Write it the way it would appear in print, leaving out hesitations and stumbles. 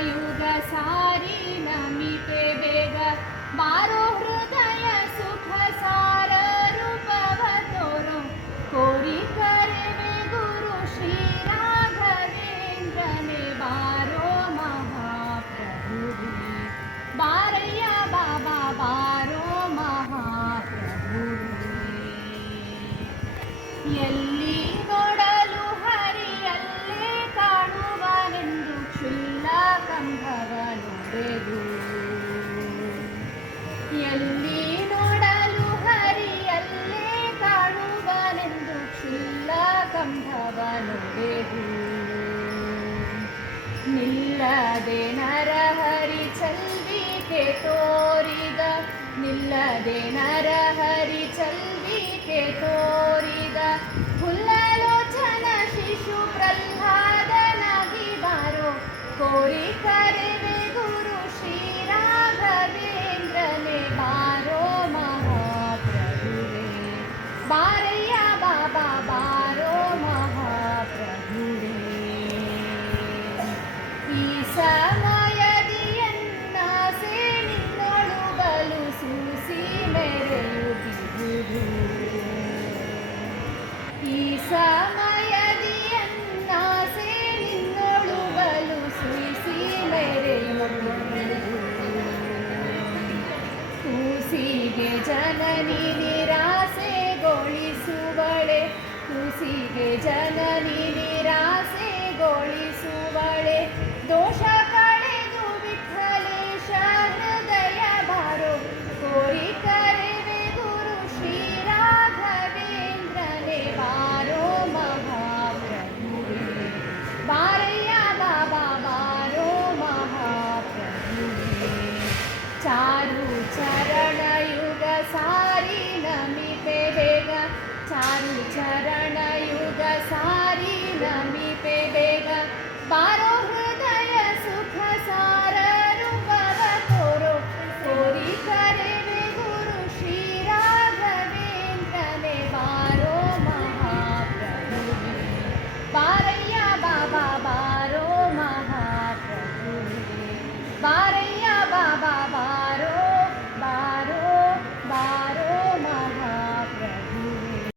युग सारी नमिते बेग बारो हृदय सुख सार रूपव तोरो कोरी करवे गुरु श्री राघवेंद्र ने बारो महाप्रभु बारಯ್ಯ बाबा बारो महाप्रभु ಎಲ್ಲಿ ನೋಡಲು ಹರಿಯಲ್ಲೇ ಕಾಣುವನೆಂದು ಕ್ಷುಲ್ಲ ಕಂಭವ ನೋಡೆದು ಎಲ್ಲಿ ನೋಡಲು ಹರಿಯಲ್ಲೇ ಕಾಣುವನೆಂದು ಕ್ಷುಲ್ಲ ಕಂಭವ ನೋಡೆದು ನಿಲ್ಲದೆ ನರಹರಿ ಚಲ್ವಿಕೆ ತೋರಿದ ನಿಲ್ಲದೆ ನರಹರಿ ಚಲ್ವಿಕೆ ತೋರಿದ ಹುಲ್ಲಲೋಚನ ಶಿಶು ಪ್ರಹ್ಲಾದನಾಗಿ ಬಾರೋ ಕೋರಿ ಕರೆವೆ ಗುರು ಶ್ರೀ ರಾಘವೇಂದ್ರನೇ ಬಾರೋ ಮಹಾಪ್ರಭುವೇ ಬಾರಯ್ಯ ಬಾಬಾ ಬಾರೋ ಮಹಾಪ್ರಭುವೇ ಈ ಸಮಯದಿಯನ್ನಾಸೆ ನಿನ್ನೊಳು ಬಲು ಸೂಸಿ ಮೆರೆಯುತ್ತಿರುವುದು ಈ ಸಮಯದಿಯನ್ನಾಸೆ ನಿನ್ನೊಳು ಬಲು ಸೂಸಿ ಮೆರೆಯುವುದು ಕೂಸಿಗೆ ಜನನಿ ನಿರಾಸೆಗೊಳಿಸುವಳೆ ಕೂಸಿಗೆ ಜನನಿ ನಿರಾಸೆಗೊಳಿಸುವಳೆ ದೋಷ ಕಳೆದು ವಿಠಲೇಶ ಹೃದಯ ಬಾರೋ ಕೋರಿ ಕರೆವೆ ಗುರು ಶ್ರೀ ರಾಘವೇಂದ್ರನೇ ಬಾರೋ ಮಹಾಪ್ರಭುವೇ ಬಾರಯ್ಯ ಬಾಬಾ ಬಾರೋ ಮಹಾಪ್ರಭುವೇ ಚಾರು ಚರ